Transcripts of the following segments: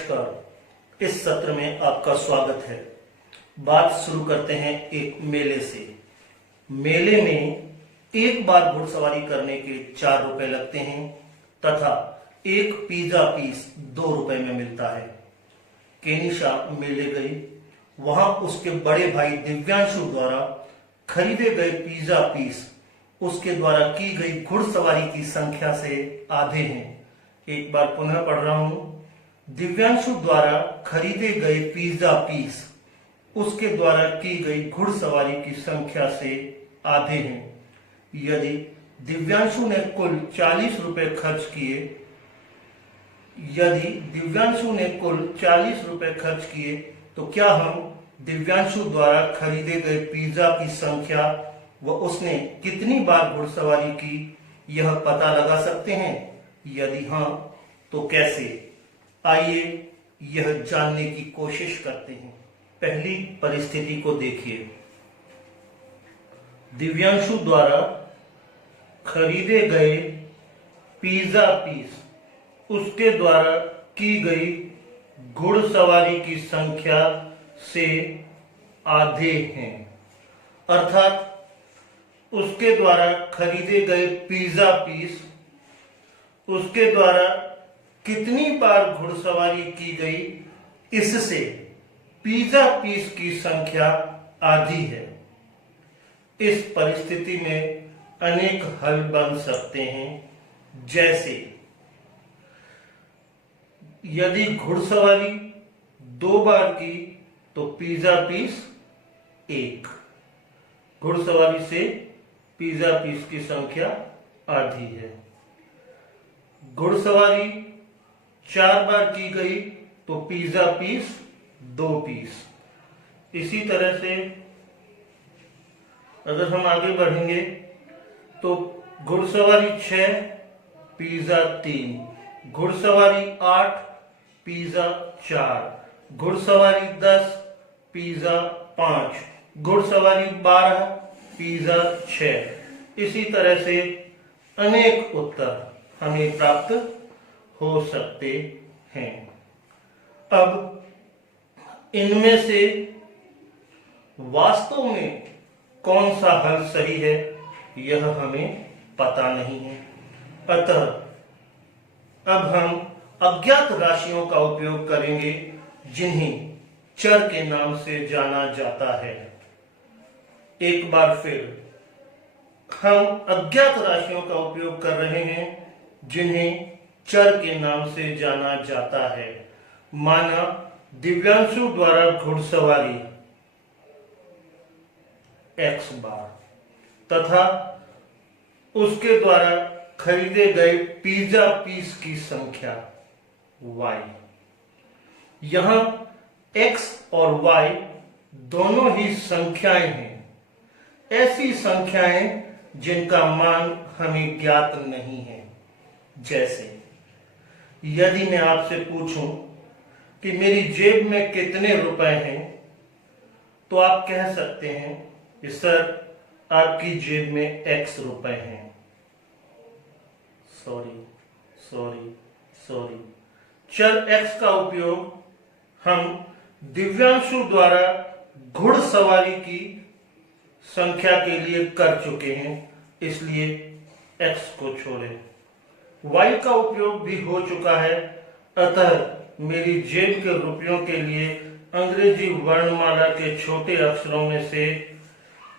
नमस्कार। इस सत्र में आपका स्वागत है। बात शुरू करते हैं एक मेले से। मेले में एक बार घुड़सवारी करने के 4 रुपए लगते हैं तथा एक पिज्जा पीस 2 रुपए में मिलता है। केनिशा मेले गई, वहां उसके बड़े भाई दिव्यांशु द्वारा खरीदे गए पिज्जा पीस उसके द्वारा की गई घुड़सवारी की संख्या से आधे हैं। एक बार पुनः पढ़ रहा हूं। दिव्यांशु द्वारा खरीदे गए पिज्जा पीस उसके द्वारा की गई घुड़सवारी की संख्या से आधे हैं। यदि दिव्यांशु ने कुल 40 रुपए खर्च किए, तो क्या हम दिव्यांशु द्वारा खरीदे गए पिज्जा की संख्या व उसने कितनी बार घुड़सवारी की यह पता लगा सकते हैं? यदि हां तो कैसे? आइए यह जानने की कोशिश करते हैं। पहली परिस्थिति को देखिए। दिव्यांशु द्वारा खरीदे गए पिज्जा पीस उसके द्वारा की गई घुड़सवारी की संख्या से आधे हैं। अर्थात उसके द्वारा खरीदे गए पिज्जा पीस उसके द्वारा कितनी बार घुड़सवारी की गई, इससे पिज्जा पीस की संख्या आधी है। इस परिस्थिति में अनेक हल बन सकते हैं। जैसे यदि घुड़सवारी 2 बार की तो पिज्जा पीस 1। घुड़सवारी से पिज्जा पीस की संख्या आधी है। घुड़सवारी 4 बार की गई तो पिज्जा पीस 2 पीस। इसी तरह से अगर हम आगे बढ़ेंगे तो घुड़सवारी 6, पिज्जा 3, घुड़सवारी 8, पिज्जा 4, घुड़सवारी 10, पिज्जा 5, घुड़सवारी 12, पिज्जा 6। इसी तरह से अनेक उत्तर हमें प्राप्त हो सकते हैं। अब इनमें से वास्तव में कौन सा हल सही है यह हमें पता नहीं है। अतः अब हम अज्ञात राशियों का उपयोग करेंगे जिन्हें चर के नाम से जाना जाता है। एक बार फिर हम अज्ञात राशियों का उपयोग कर रहे हैं जिन्हें चर के नाम से जाना जाता है। माना दिव्यांशु द्वारा घुड़सवारी x बार तथा उसके द्वारा खरीदे गए पिज्जा पीस की संख्या y। यहां x और y दोनों ही संख्याएं हैं, ऐसी संख्याएं जिनका मान हमें ज्ञात नहीं है। जैसे यदि मैं आपसे पूछूं कि मेरी जेब में कितने रुपए हैं, तो आप कह सकते हैं कि सर आपकी जेब में x रुपए हैं। सॉरी। चर x का उपयोग हम दिव्यांशु द्वारा घुड़सवारी की संख्या के लिए कर चुके हैं, इसलिए x को छोड़ें। y का उपयोग भी हो चुका है, अतः मेरी जेब के रुपयों के लिए अंग्रेजी वर्णमाला के छोटे अक्षरों में से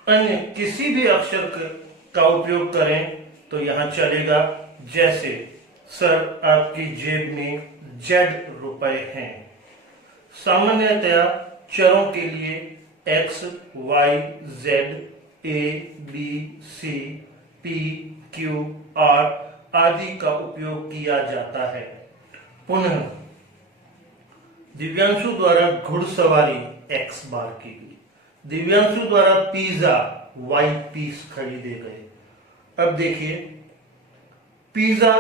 अन्य किसी भी अक्षर का उपयोग करें तो यहां चलेगा। जैसे सर आपकी जेब में z रुपए हैं। सामान्यतया चरों के लिए x, y, z, a, b, c, p, q, r आदि का उपयोग किया जाता है। पुनः दिव्यांशु द्वारा घुड़सवारी x बार की गई, दिव्यांशु द्वारा पिज्जा y पीस खरीदे गए। अब देखिए, पिज्जा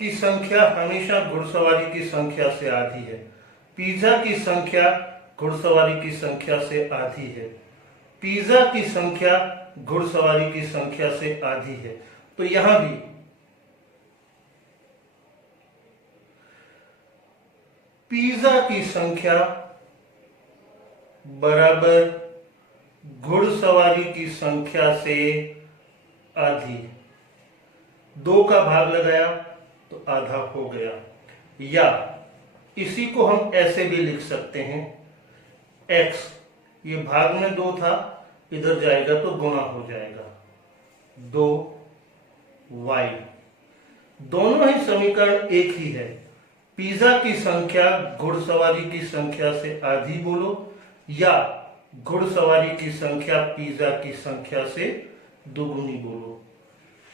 की संख्या हमेशा घुड़सवारी की संख्या से आधी है। पिज्जा की संख्या घुड़सवारी की संख्या से आधी है। पिज्जा की संख्या घुड़सवारी की संख्या से आधी है। तो यहां भी पिज्जा की संख्या बराबर घुड़सवारी की संख्या से आधी। 2 का भाग लगाया तो आधा हो गया। या इसी को हम ऐसे भी लिख सकते हैं, x, ये भाग में 2 था, इधर जाएगा तो गुणा हो जाएगा, 2y। दोनों ही समीकरण एक ही है। पिज्जा की संख्या घुड़सवारी की संख्या से आधी बोलो, या घुड़सवारी की संख्या पिज्जा की संख्या से दोगुनी बोलो।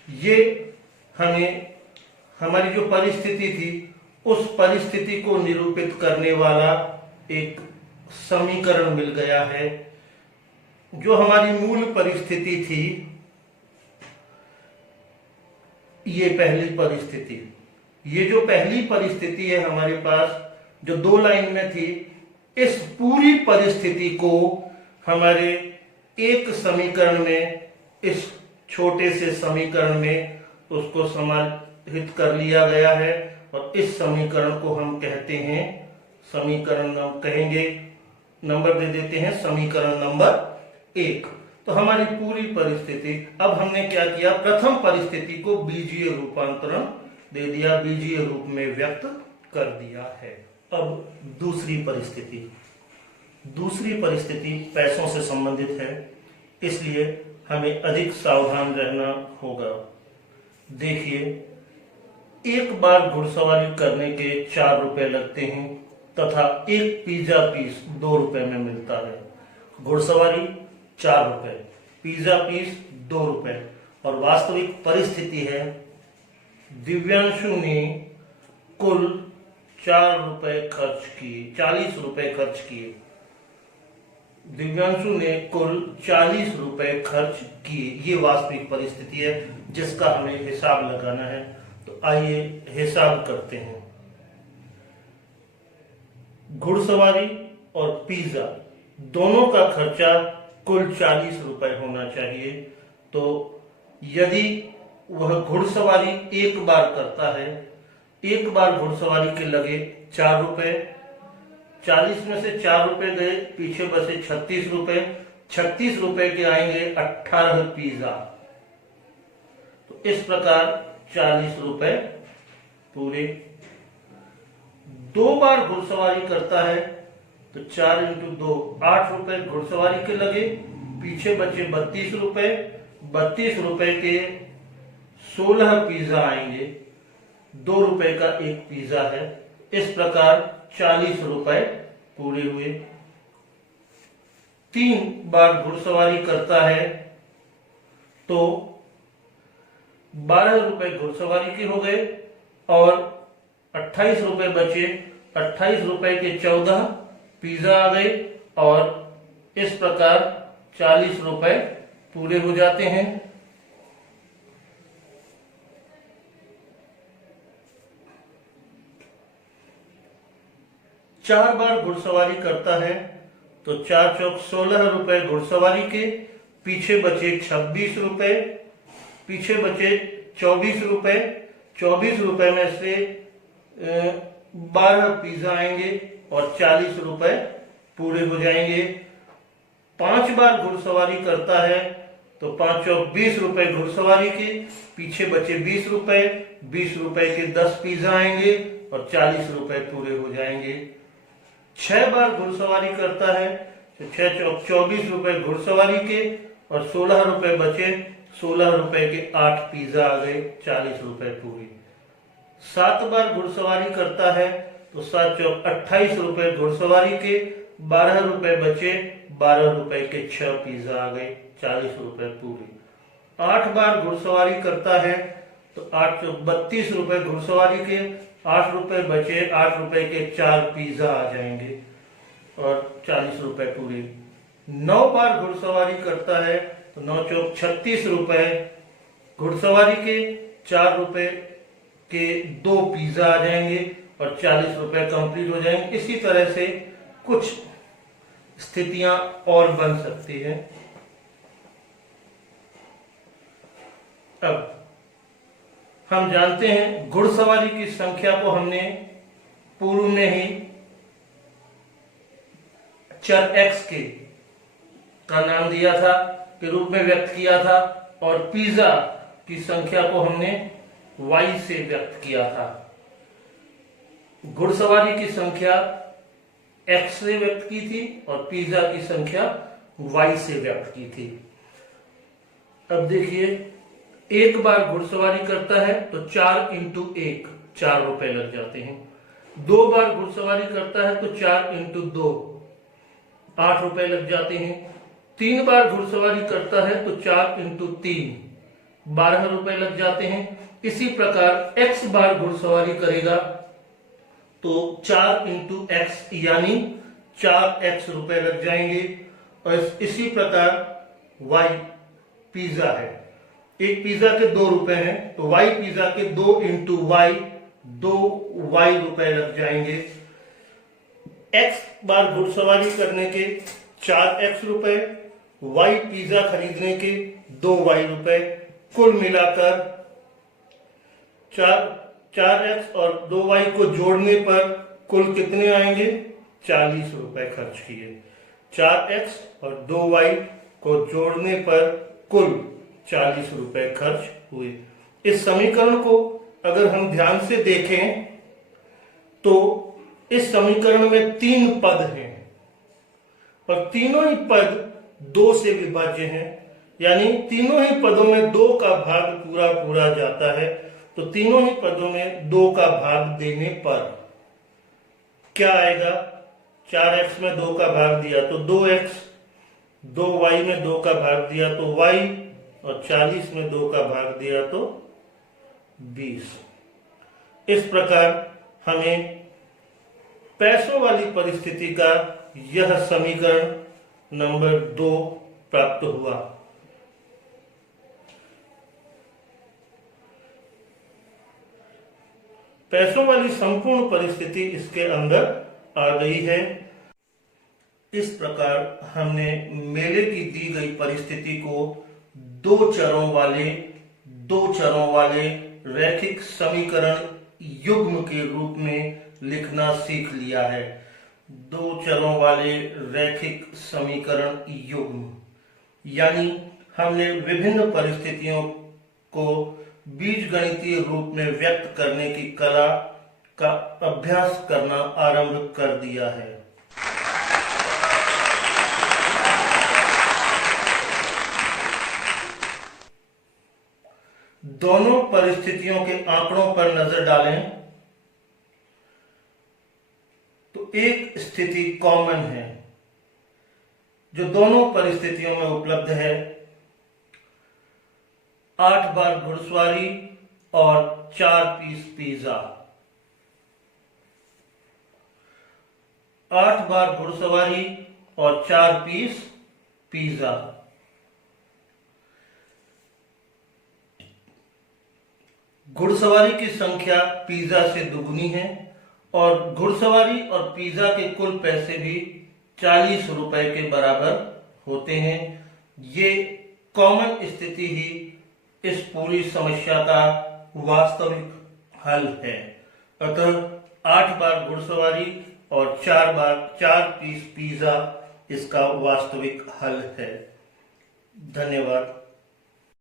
ये हमें हमारी जो परिस्थिति थी उस परिस्थिति को निरूपित करने वाला एक समीकरण मिल गया है। जो हमारी मूल परिस्थिति थी, ये पहली परिस्थिति, ये जो पहली परिस्थिति है हमारे पास जो 2 लाइन में थी, इस पूरी परिस्थिति को हमारे एक समीकरण में, इस छोटे से समीकरण में उसको समाहित कर लिया गया है। और इस समीकरण को हम कहते हैं, समीकरण कहेंगे, नंबर दे देते हैं समीकरण नंबर 1। तो हमारी पूरी परिस्थिति, अब हमने क्या किया, प्रथम परिस्थिति को बीजीय रूपांतरण दे दिया, बीजीय रूप में व्यक्त कर दिया है। अब दूसरी परिस्थिति पैसों से संबंधित है, इसलिए हमें अधिक सावधान रहना होगा। देखिए, एक बार घुड़सवारी करने के 4 रुपए लगते हैं तथा एक पिज्जा पीस 2 रुपए में मिलता है। घुड़सवारी 4 रुपए, पिज्जा पीस 2 रुपए। और वास्तविक परिस्थिति है, दिव्यांशु ने कुल 4 रुपए खर्च किए, 40 रुपए खर्च किए। दिव्यांशु ने कुल 40 रुपए खर्च किए। ये वास्तविक परिस्थिति है जिसका हमें हिसाब लगाना है। तो आइए हिसाब करते हैं। घुड़सवारी और पिज्जा दोनों का खर्चा कुल 40 रुपए होना चाहिए। तो यदि वह घुड़सवारी एक बार करता है, एक बार घुड़सवारी के लगे 4 रुपए, 40 में से 4 रुपए गए, पीछे बचे 36 रुपए। 36 रुपए के आएंगे 18 पिज्जा। तो इस प्रकार 40 रुपए पूरे। 2 बार घुड़सवारी करता है तो 4 × 2 8 रुपए घुड़सवारी के लगे, पीछे बचे 32 रुपए। 32 रुपए के 16 पिज्जा आएंगे, 2 रुपए का एक पिज्जा है। इस प्रकार 40 रुपए पूरे हुए। 3 बार घुड़सवारी करता है तो 12 रुपए घुड़सवारी के हो गए और 28 रुपए बचे। 28 रुपए के 14 पिज्जा आ गए और इस प्रकार 40 रुपए पूरे हो जाते हैं। चार बार घुड़सवारी करता है तो 4 चौक 16 रुपए घुड़सवारी के, पीछे बचे 26 रुपए, पीछे बचे 24 रुपए। 24 रुपए में से 12 पिज्जा आएंगे और 40 रुपए पूरे हो जाएंगे। 5 बार घुड़सवारी करता है तो 5 चौक 20 रुपए घुड़सवारी के, पीछे बचे 20 रुपए। 20 रुपए के 10 पिज्जा आएंगे और 40 रुपए पूरे हो जाएंगे। 6 बार घुड़सवारी करता है तो 6 चौक 24 रुपए घुड़सवारी के और 16 रुपए बचे। 16 रुपए के 8 पिज्जा आ गए, 40 रुपए पूरी। 7 बार घुड़सवारी करता है तो 7 चौक 28 रुपए घुड़सवारी के, 12 रुपए बचे। 12 रुपए के 6 पिज्जा आ गए, 40 रुपए पूरी। 8 बार घुड़सवारी करता है तो 8 चौक 32 रुपए घुड़सवारी के, 8 रुपए बचे। 8 रुपए के 4 पिज्जा आ जाएंगे और 40 रुपए पूरे। 9 बार घुड़सवारी करता है तो 9 चौक 36 रुपए घुड़सवारी के, 4 रुपए के 2 पिज्जा आ जाएंगे और 40 रुपए कंप्लीट हो जाएंगे। इसी तरह से कुछ स्थितियां और बन सकती हैं। अब हम जानते हैं घुड़सवारी की संख्या को हमने पूर्व में ही चर x के का नाम दिया था, के रूप में व्यक्त किया था, और पिज्जा की संख्या को हमने y से व्यक्त किया था। घुड़सवारी की संख्या x से व्यक्त की थी और पिज्जा की संख्या y से व्यक्त की थी। अब देखिए, एक बार घुड़सवारी करता है तो 4 इंटू 1 4 रुपए लग जाते हैं। 2 बार घुड़सवारी करता है तो 4 इंटू 2 8 रुपए लग जाते हैं। 3 बार घुड़सवारी करता है तो 4 इंटू 3 12 रुपए लग जाते हैं। इसी प्रकार x बार घुड़सवारी करेगा तो 4 इंटू एक्स यानी 4x रुपए लग जाएंगे। और इसी प्रकार y पिज्जा है, एक पिज्जा के 2 रुपए हैं तो y पिज्जा के 2 इंटू वाई 2y रुपए लग जाएंगे। x बार घुड़सवारी करने के 4x रुपए, y पिज्जा खरीदने के 2y रुपए, कुल मिलाकर 4x और 2y को जोड़ने पर कुल कितने आएंगे? 40 रुपए खर्च किए। 4x और 2y को जोड़ने पर कुल 40 रुपए खर्च हुए। इस समीकरण को अगर हम ध्यान से देखें तो इस समीकरण में 3 पद हैं और तीनों ही पद 2 से विभाज्य हैं, यानी तीनों ही पदों में 2 का भाग पूरा पूरा जाता है। तो तीनों ही पदों में 2 का भाग देने पर क्या आएगा? 4x में 2 का भाग दिया तो 2x, 2y में 2 का भाग दिया तो y, और 40 में 2 का भाग दिया तो 20। इस प्रकार हमें पैसों वाली परिस्थिति का यह समीकरण नंबर 2 प्राप्त हुआ। पैसों वाली संपूर्ण परिस्थिति इसके अंदर आ गई है। इस प्रकार हमने मेले की दी गई परिस्थिति को दो चरों वाले रैखिक समीकरण युग्म के रूप में लिखना सीख लिया है। 2 चरों वाले रैखिक समीकरण युग्म, यानी हमने विभिन्न परिस्थितियों को बीजगणितीय रूप में व्यक्त करने की कला का अभ्यास करना आरंभ कर दिया है। दोनों परिस्थितियों के आंकड़ों पर नजर डालें तो एक स्थिति कॉमन है जो दोनों परिस्थितियों में उपलब्ध है। 8 बार घुड़सवारी और 4 पीस पिज्जा। 8 बार घुड़सवारी और 4 पीस पिज्जा। घुड़सवारी की संख्या पिज्जा से दुगनी है और घुड़सवारी और पिज्जा के कुल पैसे भी 40 रुपए के बराबर होते हैं। ये कॉमन स्थिति ही इस पूरी समस्या का वास्तविक हल है। अतः 8 बार घुड़सवारी और 4 पीस पिज्जा इसका वास्तविक हल है। धन्यवाद।